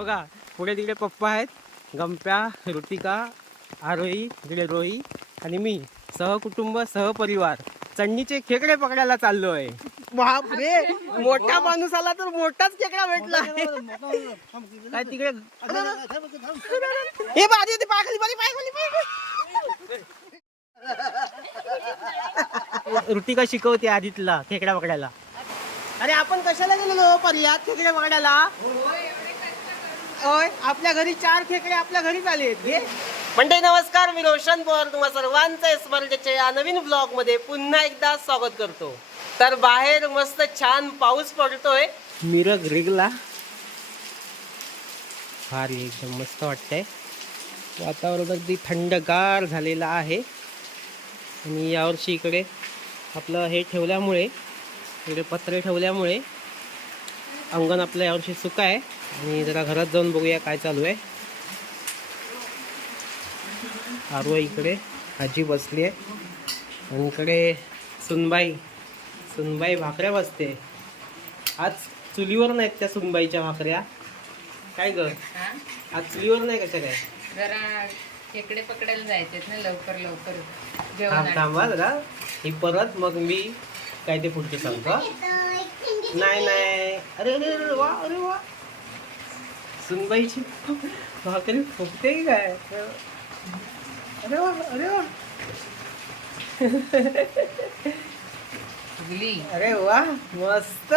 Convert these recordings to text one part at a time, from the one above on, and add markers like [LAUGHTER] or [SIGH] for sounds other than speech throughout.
बघा पुढे तिकडे पप्पा आहेत. गंप्या ऋतिका आरोही तिकडे रोही आणि मी सहकुटुंब सहपरिवार. चण्णीचे खेकडे पकडायला चाललोय. बापरे! मोठा माणूस आला तर मोठाच खेकडा भेटला. काय तिकडे? हे बाजी ते पाय खाली बाजी पाय खाली पाय खाली. ऋतिका शिकवते आदितला खेकडा पकडायला. अरे आपण कशाला गेलेलो? पर्यात खेकडे पकडायला? होय आपल्या घरी चार खेकडे आपल्या घरीच आले घे. मंडळी नमस्कार. मी रोशन पवार. तुम्हा सर्वांचं स्मरणेच्या या नवीन ब्लॉगमध्ये पुन्हा एकदा स्वागत करतो. तर बाहेर मस्त छान पाऊस पडतोय. मिरग रिगला. भारी एकदम मस्त वाटतंय. वातावरण अगदी थंडगार झालेलं आहे. आणि यावर्षी इकडे आपलं हे ठेवल्यामुळे इकडे पत्रे ठेवल्यामुळे अंगण आपलं यावर्षी सुका आहे. आणि जरा घरात जाऊन बघूया काय चालू आहे. आरू आहे इकडे आजी बसली आहे. आणि इकडे सुनबाई सुनबाई भाकऱ्या बसते. आज चुलीवर नाहीत त्या सुनबाईच्या भाकऱ्या. काय ग? हा? आज चुलीवर नाही कशा काय? जरा खेकडे पकडायला जायचे ना लवकर लवकर. थांब जेवण थांबा जरा. ही परत मग मी काय ते पुढचे सांगतो? नाही नाही. अरे अरे अरे वा अरे वा. सुनबाईची भाकरी फुगते की काय? अरे वा अरे वा. फुगली. अरे वा मस्त.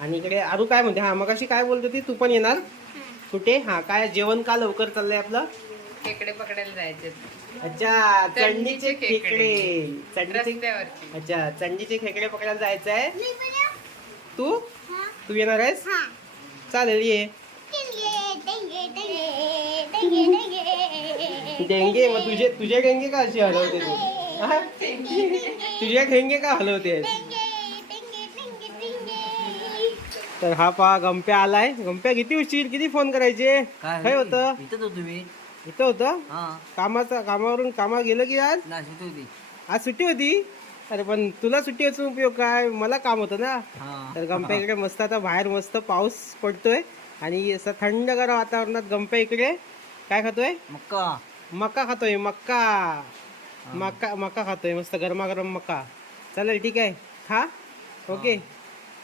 आणि इकडे आरू काय म्हणते? हा मग अशी काय बोलत होती? तू पण येणार? कुठे? हा काय जेवण का लवकर चाललंय आपलं? खेकडे पकडायला जायचे. अच्छा चंडीचे खेकडे. चंडीचे अच्छा चंडीचे खेकडे पकडायला जायचं आहे तू? तू येणार आहेस? चालेल ये. [LAUGHS] डेंगे मग तुझे तुझे डेंगे का असे हलवते तू? तुझे डेंगे का हलवते? तर हा पहा गंप्या आलाय. गंप्या किती उशीर किती फोन करायचे? काय होतं. इथं होतं? हा. कामाचा कामावरून कामा गेलं की आज? ना सुट्टी होती. आज सुट्टी होती? अरे पण तुला सुट्टी असून उपयोग काय? मला काम होतं ना. तर गंप्या इकडे मस्त आता बाहेर मस्त पाऊस पडतोय. आणि असं थंडगार वातावरणात गंप्या इकडे. काय खातोय? मक्का. मका खातोय मक्का. मका मका खातोय मस्त गरमागरम मका चालेल ठीक आहे. खा. ओके.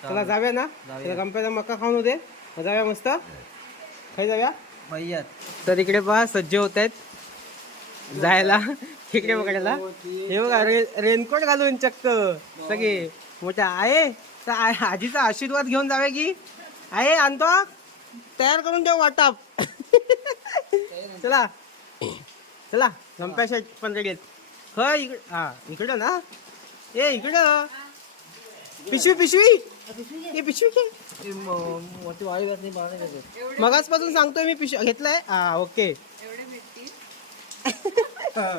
चला जाऊया ना. चला गंप्याचा मका खाऊन होते जाऊया मस्त. खाई जाऊया. भैयात. तर इकडे पहा सज्ज होत आहेत. जायला. इकडे बघायला हे बघा रे रेनकोट घालून चक्क. सगळे. मोठ्या आहे. तर आजीचा आशीर्वाद घेऊन जावे की. आहे आणतो. तयार करून ठेव वाटाप. चला. चला गंप्या शेट पण रेडी आहेत ह इकडे हा इकडं ना? ए इकडं. पिशवी पिशवी. ए पिशवी घे. मोठी वाळी बस नाही पाहणे करत मगासपासून सांगतोय मी पिशवी. घेतलाय? हा ओके. हा.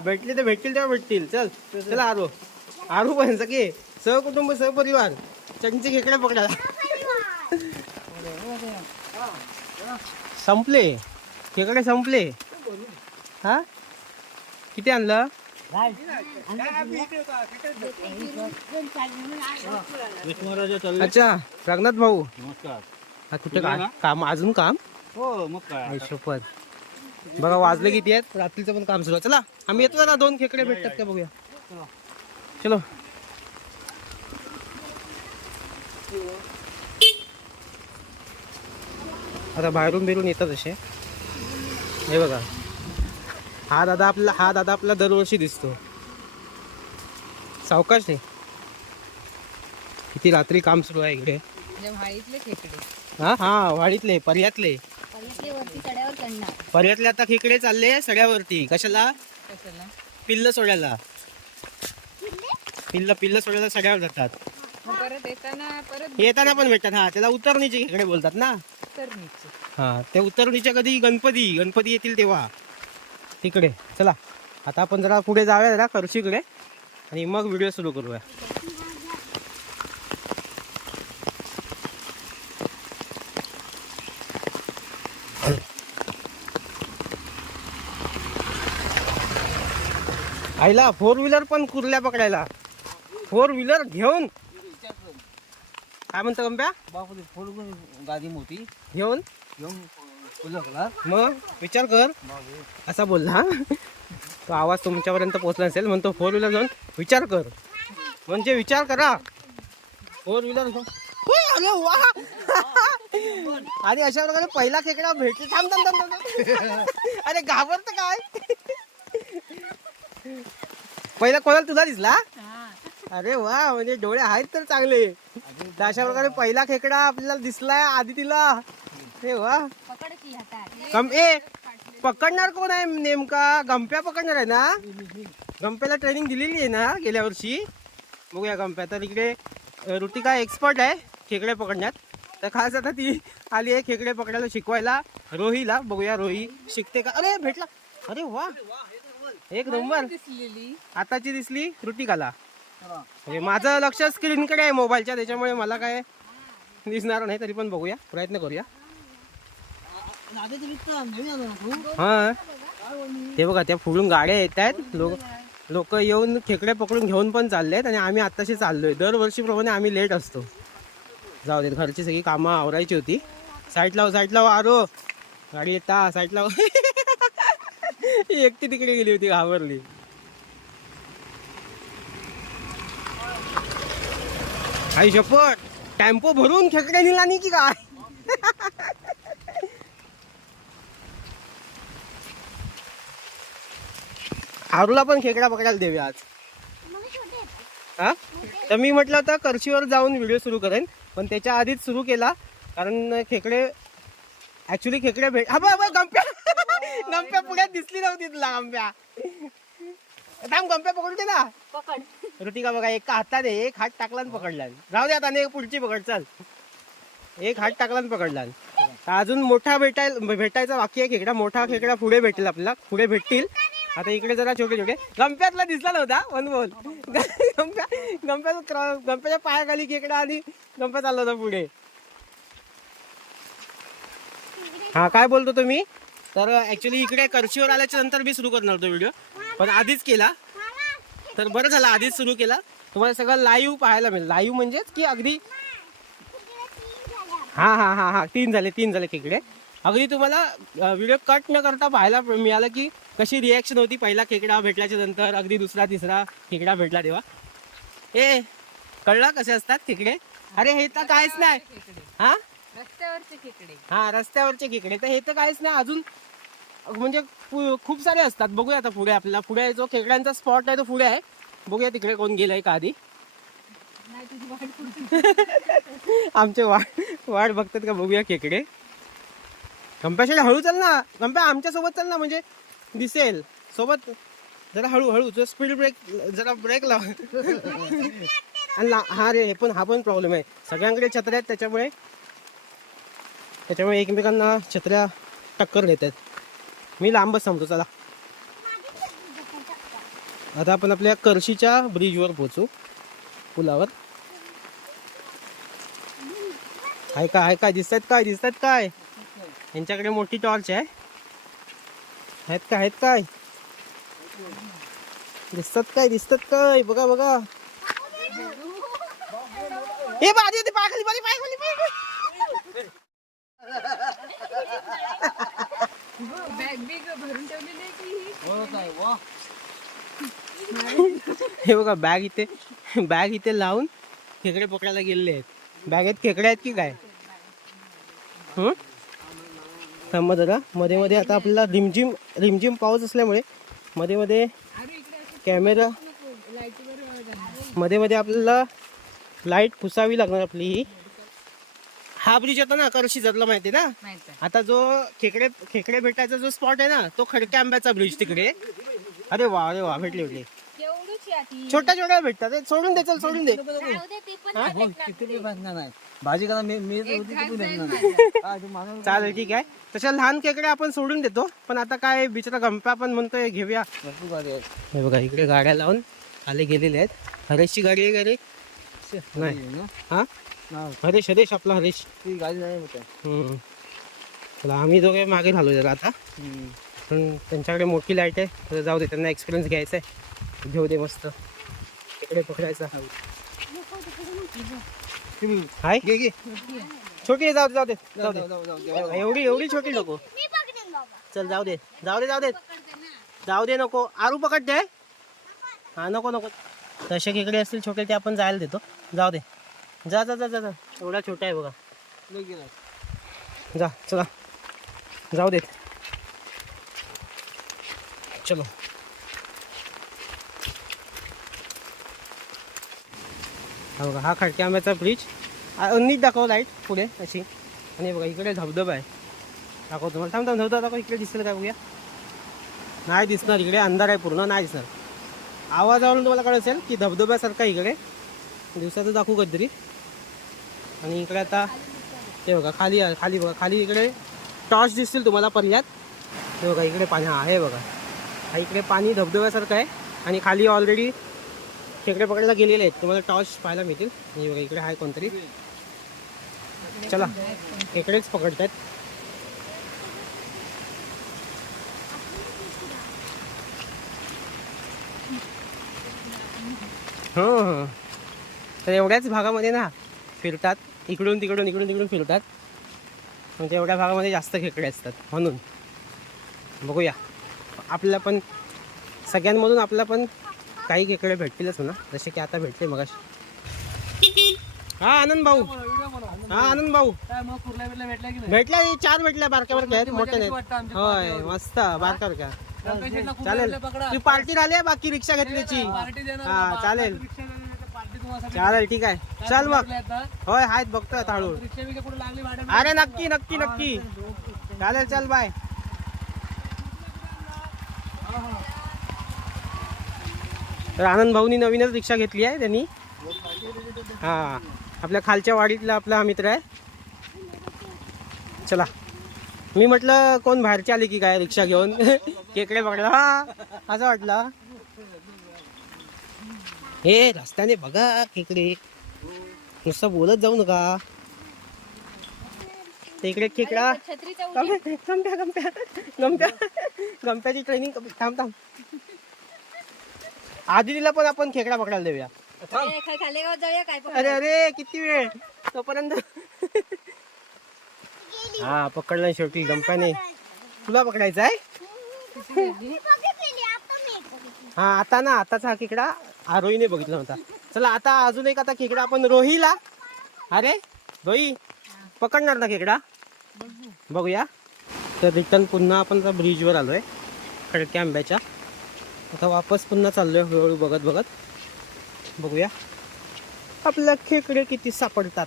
भेटले तर भेटतील तेव्हा भेटतील. चल चला आरू. आरू पण सगळे. सहकुटुंब सहपरिवार. चंचे खेकडे पकडायला संपले. खेकडे संपले. हा? किती आणलं? अच्छा रंगनाथ भाऊ. नमस्कार हा कुठे का? काम अजून काम? हो मग काय शपथ बघा वाजले किती आहेत? रात्रीचं पण काम सुरू आहे. चला आम्ही येतो ना दोन खेकडे भेटतात का बघूया. चलो. आता बाहेरून बिरून येतात असे. हे बघा. हा दादा आपला हा दादा आपला दरवर्षी दिसतो. सावकाश नाही किती रात्री काम सुरू आहे इकडे. म्हणजे हा हा वाडीतले पर्यातले. पर्यातले आता खेकडे चालले सगळ्यावरती कशाला? पिल्ल सोडायला. पिल्ल? पिल्ल सोडायला सगळ्यावर जातात. परत येताना पण भेटतात. हा त्याला उतरणीचे खेकडे बोलतात ना. उतरणीचे हा ते उतरणीच्या कधी गणपती गणपती येतील तेव्हा. तिकडे चला. आता आपण जरा पुढे जाऊया जरा करशीकडे आणि मग व्हिडिओ सुरू करूया. आईला फोर व्हीलर पण कुर्ल्या पकडायला. फोर व्हीलर घेऊन काय म्हणतो गंप्या बापरे फोडून गादी मोठी घेऊन? घेऊन फुलकला मग? विचार कर. असा बोलला हा? तो आवाज तुमच्यापर्यंत पोहोचला नसेल म्हणतो फोर व्हीलर घेऊन विचार कर. म्हणजे विचार करा. फोर व्हीलर अरे वा. आणि अशा प्रकारे पहिला खेकडा भेटतो थांब थांब थांब थांब. अरे घाबरत काय? पहिला कोणाला तुला दिसला? अरे वा म्हणजे डोळे आहेत तर चांगले. तर अशा प्रकारे पहिला खेकडा आपल्याला दिसलाय आधी तिला. अरे वा. गम ए पकडणार कोण आहे नेमका? गंप्या पकडणार आहे ना? गंप्याला ट्रेनिंग दिलेली आहे ना गेल्या वर्षी. बघूया गंप्या. तर इकडे ऋतिका एक्सपर्ट आहे खेकडे पकडण्यात. तर खास आता ती आली आहे खेकडे पकडायला शिकवायला. रोहीला. बघूया रोही शिकते का? अरे भेटला. अरे वा. एक नंबर. आताची दिसली ऋतिकाला. म्हणजे माझं लक्ष स्क्रीनकडे आहे मोबाईलच्या त्याच्यामुळे मला काय दिसणार नाही तरी पण बघूया. प्रयत्न करूया. हा. ते बघा त्या फुडून गाड्या येत आहेत लोक लोक येऊन खेकडे पकडून घेऊन पण चाललेत आणि आम्ही आत्ताशी चाललोय. दरवर्षीप्रमाणे आम्ही लेट असतो. जाऊ देत घरची सगळी कामं आवरायची होती. साईड लाव साईड लाव आरो. गाडी येता साईड लाव. [LAUGHS] एकटी तिकडे गेली होती घाबरली. आई शपथ. टेम्पो भरून खेकडे नेला नाही की काय? आरूला पण खेकडा पकडायला देवे आज. हा? तर मी म्हटलं तर करशीवर जाऊन व्हिडिओ सुरू करेन. पण त्याच्या आधीच सुरू केला. कारण खेकडे ऍक्च्युली खेकडे भेट हा बा गंप्या. गंप्या पुढ्यात दिसली नव्हती तुला गंप्या. थांब गंप्या पकडू दे ना. पकड. ऋतिका बघा एका हातात आहे एक हात टाकला आणि पकडला राहू दे आता एक पुढची पकड चल. एक हात टाकला आणि पकडला अजून मोठा भेटाय भेटायचा बाकी आहे खेकडा मोठा खेकडा पुढे भेटेल आपल्याला पुढे भेटतील. आता इकडे जरा छोटे छोटे. गंप्यातला दिसला नव्हता वन बोल गंप्या गंप्याचा गंप्याच्या पायाखाली खेकडा आणि गंप्या चालला होता पुढे. हा काय बोलतो तुम्ही? तर ऍक्च्युली इकडे करशीवर आल्याच्यानंतर मी सुरू करणार होतो व्हिडिओ पण आधीच केला. तर बरं झालं आधीच सुरू केला. तुम्हाला सगळं लाईव्ह पाहायला मिळेल. लाईव्ह म्हणजेच की अगदी हा हा हा हा. तीन झाले तीन झाले खेकडे अगदी तुम्हाला व्हिडिओ कट न करता पाहायला मिळालं की कशी रिॲक्शन होती. पहिला खेकडा भेटल्याच्या नंतर अगदी दुसरा तिसरा खेकडा भेटला तेव्हा. ए कळलं कसे असतात खेकडे? अरे हे तर काहीच नाही. हा? रस्त्यावरचे खेकडे. हा रस्त्यावरचे खेकडे. तर हे तर काहीच नाही. अजून म्हणजे पु- खूप सारे असतात. बघूया आता पुढे आपल्याला. पुढे जो खेकड्यांचा स्पॉट आहे तो पुढे आहे. बघूया तिकडे कोण गेलाय का आधी. [LAUGHS] आमचे वाट वाट बघतात का बघूया खेकडे. गंप्याकडे हळू चल ना. गंप्या आमच्यासोबत चल ना. म्हणजे दिसेल. सोबत जरा हळू हळू. तुझा स्पीड ब्रेक जरा ब्रेक लाव. [LAUGHS] आणि ला- हा रे हे पण हा पण प्रॉब्लेम आहे. सगळ्यांकडे छत्र्या आहेत त्याच्यामुळे. त्याच्यामुळे एकमेकांना छत्र्या टक्कर देतात. मी लांबच थांबतो चला. आता आपण आपल्या करशीच्या ब्रिजवर पोहोचू. पुलावर. आहे का आहे काय दिसतात काय दिसतात काय? यांच्याकडे मोठी टॉर्च आहे. आहेत का आहेत काय? दिसतात काय दिसतात काय? बघा बघा. हे बाजी ते पाय [LAUGHS] बॅग बिग भरून ठेवलेली आहे की ही? हो हे बघा बॅग इथे बॅग इथे लावून खेकडे पकडायला गेलेले आहेत. बॅगेत खेकडे आहेत की काय? हं? थांबा जरा. मध्ये मध्ये आता आपल्याला रिमझिम रिमझिम पाऊस असल्यामुळे मध्ये मध्ये कॅमेरा मध्ये मध्ये आपल्याला लाइट पुसावी लागणार आपली ही. हा ब्रिज होता ना करशी जतला माहिती ना? माहीत आहे. आता जो खेकडे खेकडे भेटायचा जो स्पॉट आहे ना तो खडक्या आंब्याचा ब्रिज तिकडे. अरे वा अरे वा भेटले भेटले. आती छोट्या छोट्या भेटतात. सोडून दे चल सोडून दे. राहू दे ते पण किती बी भेटणार नाही. भाजी करा मी होती नाही हा, तू चालेल ठीक आहे. तशा लहान खेकडे आपण सोडून देतो. पण आता काय बिचारा गंपा पण म्हणतोय घेऊया. भरपूर आहेत. हे बघा इकडे गाड्या लावून आले गेलेले आहेत. हरेशची गाडी आहे का रे? नाही. ना? हा हा, हरेश हरेश आपला हरेश. ती गाडी नाही होत. चला आम्ही दोघे मागे झालो जरा आता. पण त्यांच्याकडे मोठी लाइट आहे तर जाऊ दे त्यांना एक्सपिरियन्स घ्यायचा आहे. घेऊ दे मस्त. तिकडे पकडायचा. हाय. छोटी आहे, जाऊ दे जाऊ दे जाऊ दे. एवढी एवढी छोटी नको. चल जाऊ दे जाऊ दे जाऊ दे. जाऊ दे नको. आरू पकडते हा नको नको. तसे खेकडे असतील छोटे ते आपण जायला देतो. जाऊ दे. जा जा जा जा जा. एवढा छोटा आहे बघा. जा चला. जाऊ देत. चलो. हा बघा हा खडके आंब्याचा ब्रिज नीट दाखव लाइट पुढे अशी. आणि बघा इकडे धबधबा आहे. दाखव तुम्हाला. थांब थांब धबधबा दाखव. इकडे दिसेल का बघूया? नाही दिसणार. इकडे अंधार आहे पूर्ण नाही दिसणार. आवाजावरून तुम्हाला कळत असेल की धबधब्यासारखा इकडे. दिवसाचं दाखवू कधीतरी आणि इकडे आता ते बघा खाली खाली बघा खाली इकडे टॉर्च दिसतील तुम्हाला पर्यात हे बघा इकडे पाणी हा हे बघा. हा इकडे पाणी धबधब्यासारखं आहे आणि खाली ऑलरेडी खेकडे पकडायला गेलेले आहेत. तुम्हाला टॉर्च पाहायला मिळतील. हे बघा इकडे आहे कोणतरी. चला खेकडेच पकडतायत. हो हो. तर एवढ्याच भागामध्ये ना फिरतात. इकडून तिकडून इकडून तिकडून फिरतात. म्हणजे एवढ्या भागामध्ये जास्त खेकडे असतात म्हणून. बघूया. आपल्याला पण सगळ्यांमधून आपल्याला पण काही खेकडे भेटतीलच ना जसे की आता भेटले मग हा आनंद भाऊ. हा आनंद भाऊ. नाही भेटल्या चार भेटल्या बारक्या बारक्या. आहेत मोठ्या नाहीत. आमच्या होय? मस्त. बारक्या बारक्या. चालेल. ती पार्टी झाली बाकी रिक्षा घेतल्याची. हा. चालेल. चालेल ठीक आहे. चल बघ? होय आहेत बघतोय हळू अरे नक्की नक्की. नक्की. चालेल चल बाय. तर आनंद भाऊनी नवीनच रिक्षा घेतली आहे त्यांनी. हा आपल्या खालच्या वाडीतला आपला हा मित्र आहे. चला. मी म्हटलं कोण बाहेरचे आले की काय रिक्षा घेऊन? [LAUGHS] केकडे पकडला. हा असं वाटलं. हे रस्त्याने बघा केकडे नुसतं बोलत जाऊ नका. ते इकडे खेकडा. गमप्या गमप्या गमप्या गमप्याची ट्रेनिंग थांब थांब आदितीला पण आपण खेकडा पकडायला देऊया. अरे अरे किती वेळ? तोपर्यंत. हा पकडला शेवटी गमप्याने तुला पकडायचा आहे हा आता ना आताचा हा खेकडा. आरोहीने बघितला होता चला आता अजून एक आता खेकडा आपण रोहीला. अरे रोही पकडणार ना खेकडा? बघूया. तर रिटर्न पुन्हा आपण त्या ब्रिजवर आलोय खडक्या आंब्याच्या. आता वापस पुन्हा चाललोय हळूहळू बघत बघत. बघूया. आपल्या खेकडे किती सापडतात.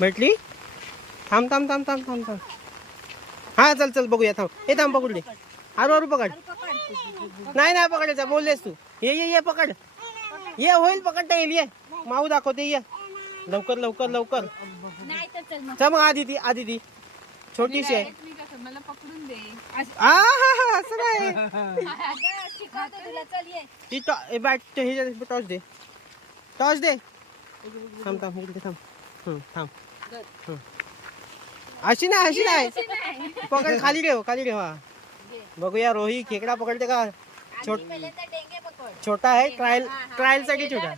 भेटली थांब थांब थांब थांब थांब थांब. हा चल चल बघूया थांब. हे थांब पकडले अरू अरू पकड. नाही नाही पकडायचा बोललेस तू. ये ये ये पकड. ये होईल पकडता येईल ये. माऊ दाखवते ये. लवकर लवकर लवकर. चल मग. आधी ती आधी ती. छोटीशी आहे. मला पकडून दे. हा, हा, असं नाही ती टॉ ए, बॅट ते हे टॉर्च दे. टॉर्च दे. थांब थांब इकडे थांब. थांब. अशी नाही अशी नाही. पकड खाली ठेव खाली ठेव हा. बघूया रोही खेकडा पकडते का? छोट छोटा आहे ट्रायल ट्रायलसाठी छोटा.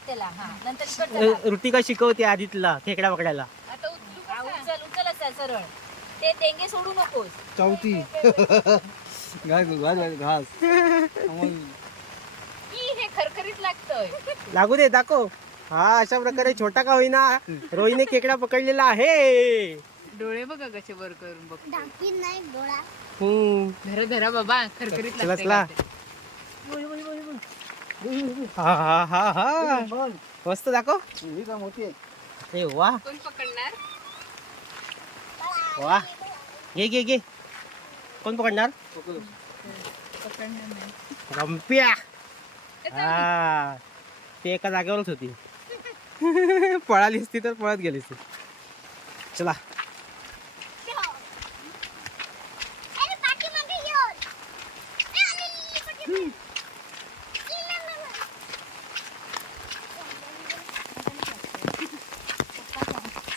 हे हा. ऋतिका शिकवते आधी तुला खेकडा पकडायला. उचल उचल असा सरळ. ते डेंगे सोडू नकोस. चौथी. घास घास घास. घास अमोल. की हे खरखरीत लागतंय. लागू दे दाखव. हा अशा प्रकारे छोटा का होईना रोहीने खेकडा पकडलेला आहे. डोळे बघा कसे वर करून बघ डाकीन नाही डोळा. हम्म. धरा धरा बाबा खरखरीत चला चला. हा हा हा हा. बोल. मस्त दाखव. ही का मोठी आहे? वा. कोण पकडणार? वा. घे घे घे. कोण पकडणार? पकड. पकडणार नाही. गंप्या हा. ती एका जागेवरच होती. [LAUGHS] पळाली असती तर पळत गेली असती. चला.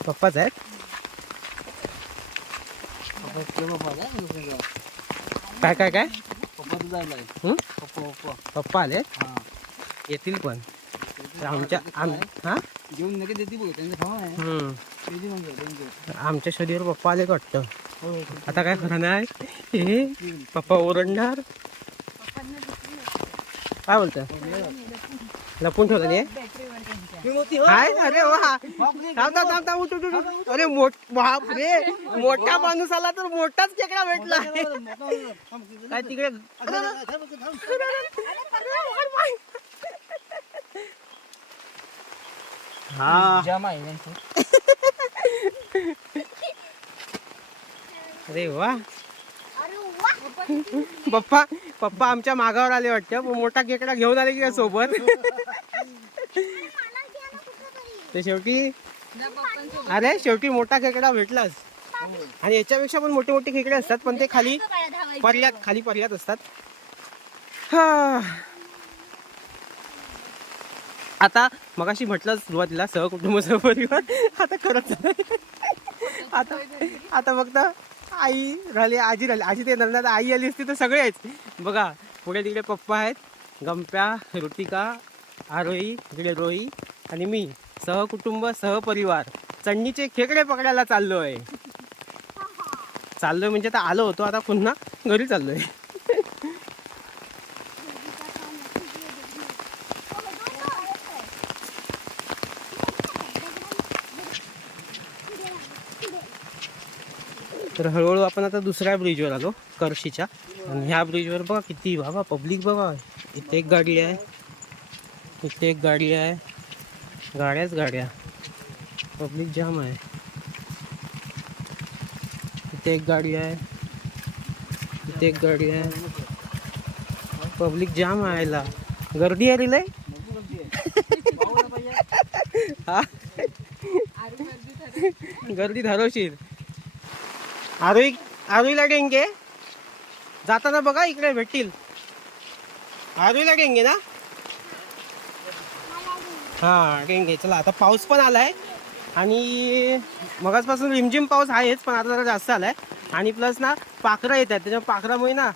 पप्पाच आहेत? काय काय काय? पप्पा हं? पप्पा आले हा. येतील पण. आमच्या आम हा घेऊन देते बघ त्यांचं भाव आहे हम्म. देते मग त्यांचं आमच्या शरीर पप्पा आले वाटतं आता काय करणार हे पप्पा ओरडणार काय बोलत लपून ठेवलं नाही अरे वा थांब थांब थांब थांब उठ उठ उठ, उठ अरे मोठ बाप रे मोठा माणूस आला तर मोठाच खेकडा भेटला काय तिकडे हा. जाम आहे त्यांचं अरे वा. पप्पा पप्पा आमच्या मागावर आले वाटतं. मोठा खेकडा घेऊन आले की काय सोबत? ते शेवटी अरे शेवटी मोठा खेकडा भेटलाच. आणि याच्यापेक्षा पण मोठे मोठे खेकडे असतात पण ते खाली पर्यात खाली पर्यात असतात. हा. आता मगाशी म्हटलं सुरुवातीला सहकुटुंब सहपरिवार आता खरंच आता आता फक्त आई राहिली आजी राहिली. आजी ते नंतर आई आली असती तर सगळे आहेत. बघा पुढे तिकडे पप्पा आहेत. गंप्या ऋतिका आरोही इकडे रोही आणि मी. सहकुटुंब सहपरिवार चढणीचे खेकडे पकडायला चाललो आहे चाललोय म्हणजे आता आलो होतो. आता पुन्हा घरी चाललोय. तर हळूहळू आपण आता दुसऱ्या ब्रिजवर आलो करशीच्या. आणि ह्या ब्रिजवर बघा किती बाबा पब्लिक बघा. इथे एक गाडी आहे. इथे एक गाडी आहे. गाड्याच गाड्या. पब्लिक जाम आहे. इथे एक गाडी आहे. इथे एक गाडी आहे. पब्लिक जाम आहेला गर्दी आहे रिले [LAUGHS] हा? गर्दी ठरवशील. आरुई आरुईला डेंगे? जाताना बघा इकडे भेटतील. आरुईला डेंगे ना? हा डेंगे. चला आता पाऊस पण आलाय. आणि मगाचपासून रिमझिम पाऊस आहेच पण आता जरा जास्त आलाय. आणि प्लस ना पाखरं येत आहेत त्याच्या पाखरामुळे ना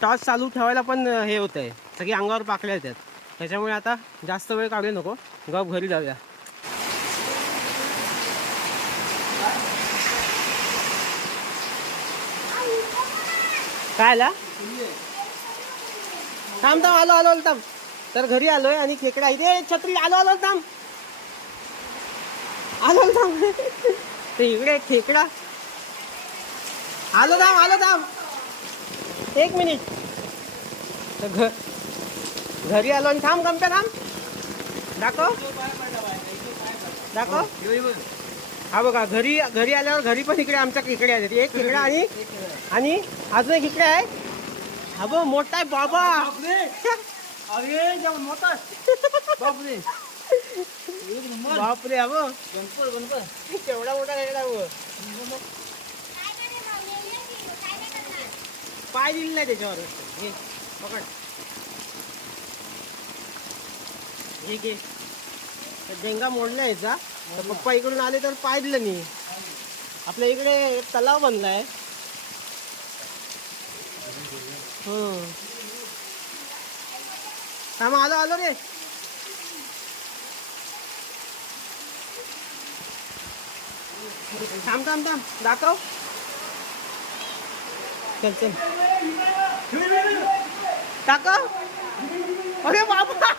टॉर्च चालू ठेवायला पण हे होत आहे सगळी अंगावर पाखऱ्या येतात. त्याच्यामुळे आता जास्त वेळ काढू नको. गप घरी जाऊया. काय आला थांब थांब आलो आलो आलो थांब. तर घरी आलोय आणि खेकडा इथे छत्री आलो आलो थांब. आलो थांब. ते इकडे खेकडा. आलो थांब आलो थांब. एक मिनिट. तर घ घरी आलो आणि थांब गमप्या थांब. दाखव. दाखव. हा बघा घरी घरी आल्यावर घरी पण इकडे आमच्या खेकडे आहेत. एक खेकडा आणि आणि अजून एक इकडे आहे. हा बघ मोठा आहे बाबा. अरे मोठा बापरे. बापरे हा बघ. केवढा मोठा खेकडा पाय दिले नाही त्याच्यावर. घे पकड. हे घे. डेंगा मोडला याचा. तर पप्पा इकडून आले तर पाय नाही. आपल्या इकडे एक तलाव बनलाय. हो. थांब आलो आलो रे. थांब थांब थांब. दाखव. चल चल. दाखव. अरे बाबा.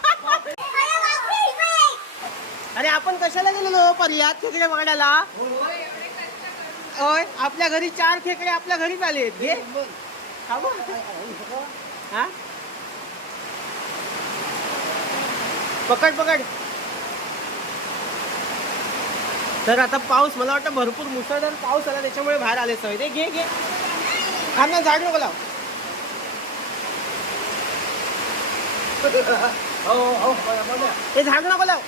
अरे आपण कशाला गेलेलो? पर्यात खेकडे बघायला? होय आपल्या घरी चार खेकडे आपल्या घरीच आलेत घे. हा. हा? पकड पकड. तर आता पाऊस मला वाटतं भरपूर मुसळधार पाऊस आला त्याच्यामुळे बाहेर आले सवय ते घे घे. हा ना झाड नको लाव. हो हो हो ते झाड नको लाव.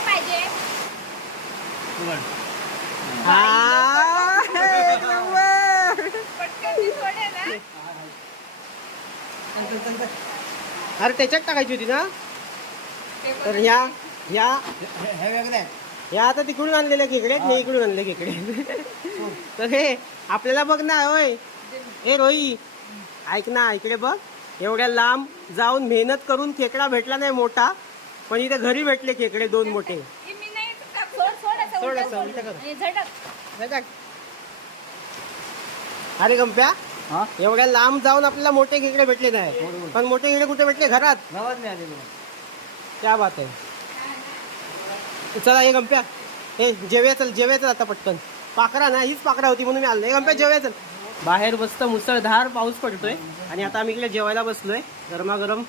पाहिजे अरे त्याच्यात टाकायची होती ना? तर ह्या ह्या हे ह्या आता तिकडून आणलेल्या खेकडे मी इकडून आणले खेकडे. तर हे आपल्याला बघ ना होय. हे रोई ऐक ना इकडे बघ. एवढ्या लांब जाऊन मेहनत करून खेकडा भेटला नाही मोठा पण इथे घरी भेटले खेकडे दोन मोठे. अरे गंप्या हा? एवढ्या लांब जाऊन आपल्याला मोठे खेकडे भेटले नाही. पण मोठे खेकडे कुठे भेटले? घरात. क्या बात आहे. चला हे गंप्या. हे जेव्या चल जेव्या चल आता पटकन. पाकरा ना हीच पाकरा होती म्हणून मी आलो हे गंप्या जेव्या चल. बाहेर मस्त मुसळधार पाऊस पडतोय. आणि आता आम्ही इकडे जेवायला बसलोय. गरमागरम.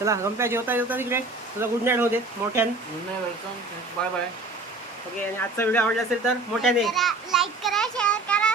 चला गंप्या जेवता जेवता तिकडे. तुझा गुड नाईट होऊ दे मोठ्यान. वेलकम बाय बाय ओके आणि आजचा व्हिडिओ आवडला असेल तर मोठ्याने. लाईक करा शेअर करा.